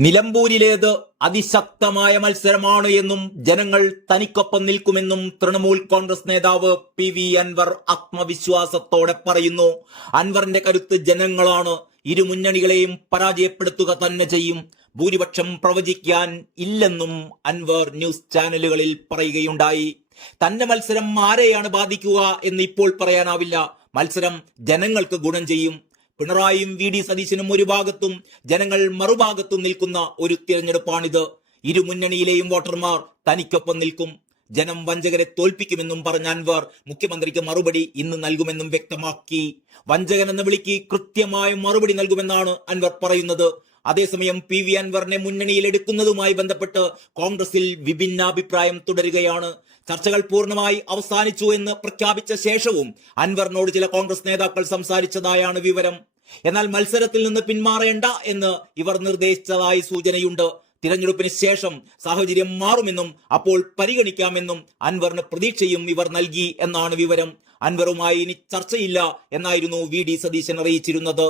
നിലമ്പൂരിലേത് അതിശക്തമായ മത്സരമാണ് എന്നും ജനങ്ങൾ തനിക്കൊപ്പം നിൽക്കുമെന്നും തൃണമൂൽ കോൺഗ്രസ് നേതാവ് PV അൻവർ ആത്മവിശ്വാസത്തോടെ പറയുന്നു. അൻവറിന്റെ കരുത്ത് ജനങ്ങളാണ്. ഇരു മുന്നണികളെയും പരാജയപ്പെടുത്തുക തന്നെ ചെയ്യും. ഭൂരിപക്ഷം പ്രവചിക്കാൻ ഇല്ലെന്നും അൻവർ ന്യൂസ് ചാനലുകളിൽ പറയുകയുണ്ടായി. തന്റെ മത്സരം ആരെയാണ് ബാധിക്കുക എന്ന് ഇപ്പോൾ പറയാനാവില്ല. മത്സരം ജനങ്ങൾക്ക് ഗുണം ചെയ്യും. പിണറായിയും VD സതീശനും ഒരു ഭാഗത്തും ജനങ്ങൾ മറുഭാഗത്തും നിൽക്കുന്ന ഒരു തിരഞ്ഞെടുപ്പാണിത്. ഇരു മുന്നണിയിലെയും വോട്ടർമാർ തനിക്കൊപ്പം നിൽക്കും. ജനം വഞ്ചകരെ തോൽപ്പിക്കുമെന്നും പറഞ്ഞ അൻവർ മുഖ്യമന്ത്രിക്ക് മറുപടി ഇന്ന് നൽകുമെന്നും വ്യക്തമാക്കി. വഞ്ചകൻ എന്ന വിളിക്ക് കൃത്യമായ മറുപടി നൽകുമെന്നാണ് അൻവർ പറയുന്നത്. അതേസമയം PV അൻവറിനെ മുന്നണിയിൽ എടുക്കുന്നതുമായി ബന്ധപ്പെട്ട് കോൺഗ്രസിൽ വിഭിന്നാഭിപ്രായം തുടരുകയാണ്. ചർച്ചകൾ പൂർണ്ണമായി അവസാനിച്ചു എന്ന് പ്രഖ്യാപിച്ച ശേഷവും അൻവറിനോട് ചില കോൺഗ്രസ് നേതാക്കൾ സംസാരിച്ചതായാണ് വിവരം. എന്നാൽ മത്സരത്തിൽ നിന്ന് പിന്മാറേണ്ട എന്ന് ഇവർ നിർദ്ദേശിച്ചതായി സൂചനയുണ്ട്. തിരഞ്ഞെടുപ്പിന് ശേഷം സാഹചര്യം മാറുമെന്നും അപ്പോൾ പരിഗണിക്കാമെന്നും അൻവറിന് പ്രതീക്ഷയും ഇവർ നൽകി എന്നാണ് വിവരം. അൻവറുമായി ഇനി ചർച്ചയില്ല എന്നായിരുന്നു VD സതീശൻ അറിയിച്ചിരുന്നത്.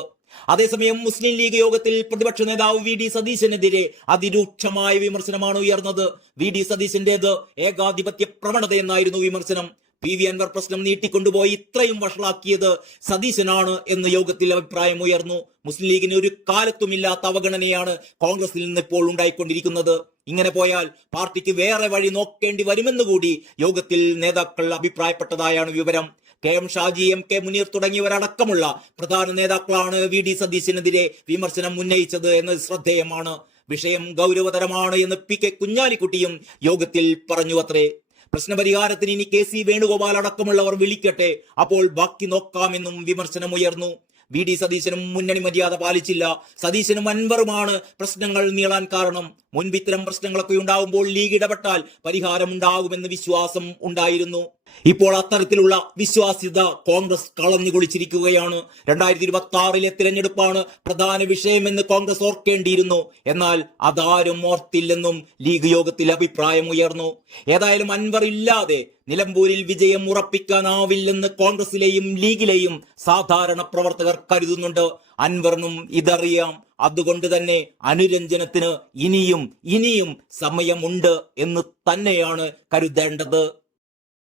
അതേസമയം മുസ്ലിം ലീഗ് യോഗത്തിൽ പ്രതിപക്ഷ നേതാവ് VD സതീശനെതിരെ അതിരൂക്ഷമായ വിമർശനമാണ് ഉയർന്നത്. VD സതീശന്റേത് ഏകാധിപത്യ പ്രവണതയെന്നായിരുന്നു വിമർശനം. PV അൻവർ പ്രശ്നം നീട്ടിക്കൊണ്ടുപോയി ഇത്രയും വഷളാക്കിയത് സതീശനാണ് എന്ന് യോഗത്തിൽ അഭിപ്രായം ഉയർന്നു. മുസ്ലിം ലീഗിന് ഒരു കാലത്തുമില്ലാത്ത അവഗണനയാണ് കോൺഗ്രസിൽ നിന്ന് ഇപ്പോൾ ഉണ്ടായിക്കൊണ്ടിരിക്കുന്നത്. ഇങ്ങനെ പോയാൽ പാർട്ടിക്ക് വേറെ വഴി നോക്കേണ്ടി വരുമെന്നുകൂടി യോഗത്തിൽ നേതാക്കൾ അഭിപ്രായപ്പെട്ടതായാണ് വിവരം. KM ഷാജി, MK മുനീർ തുടങ്ങിയവരടക്കമുള്ള പ്രധാന നേതാക്കളാണ് VD സതീശനെതിരെ വിമർശനം ഉന്നയിച്ചത് എന്നത് ശ്രദ്ധേയമാണ്. വിഷയം ഗൗരവതരമാണ് എന്ന് PK കുഞ്ഞാലിക്കുട്ടിയും യോഗത്തിൽ പറഞ്ഞു അത്രേ. പ്രശ്നപരിഹാരത്തിന് ഇനി KC വേണുഗോപാൽ അടക്കമുള്ളവർ വിളിക്കട്ടെ, അപ്പോൾ ബാക്കി നോക്കാമെന്നും വിമർശനമുയർന്നു. VD സതീശനും മുന്നണി മര്യാദ പാലിച്ചില്ല. സതീശനും അൻവറുമാണ് പ്രശ്നങ്ങൾ നീളാൻ കാരണം. മുൻപ് ഇത്തരം പ്രശ്നങ്ങളൊക്കെ ഉണ്ടാവുമ്പോൾ ലീഗ് ഇടപെട്ടാൽ പരിഹാരമുണ്ടാകുമെന്ന് വിശ്വാസം ഉണ്ടായിരുന്നു. ഇപ്പോൾ അത്തരത്തിലുള്ള വിശ്വാസ്യത കോൺഗ്രസ് കളഞ്ഞു കുളിച്ചിരിക്കുകയാണ്. 2026 തിരഞ്ഞെടുപ്പാണ് പ്രധാന വിഷയമെന്ന് കോൺഗ്രസ് ഓർക്കേണ്ടിയിരുന്നു. എന്നാൽ അതാരും ഓർത്തില്ലെന്നും ലീഗ് യോഗത്തിൽ അഭിപ്രായം ഉയർന്നു. ഏതായാലും അൻവർ ഇല്ലാതെ നിലമ്പൂരിൽ വിജയം ഉറപ്പിക്കാനാവില്ലെന്ന് കോൺഗ്രസിലെയും ലീഗിലെയും സാധാരണ പ്രവർത്തകർ കരുതുന്നുണ്ട്. അൻവറിനും ഇതറിയാം. അതുകൊണ്ട് തന്നെ അനുരഞ്ജനത്തിന് ഇനിയും സമയമുണ്ട് എന്ന് തന്നെയാണ് കരുതേണ്ടത്.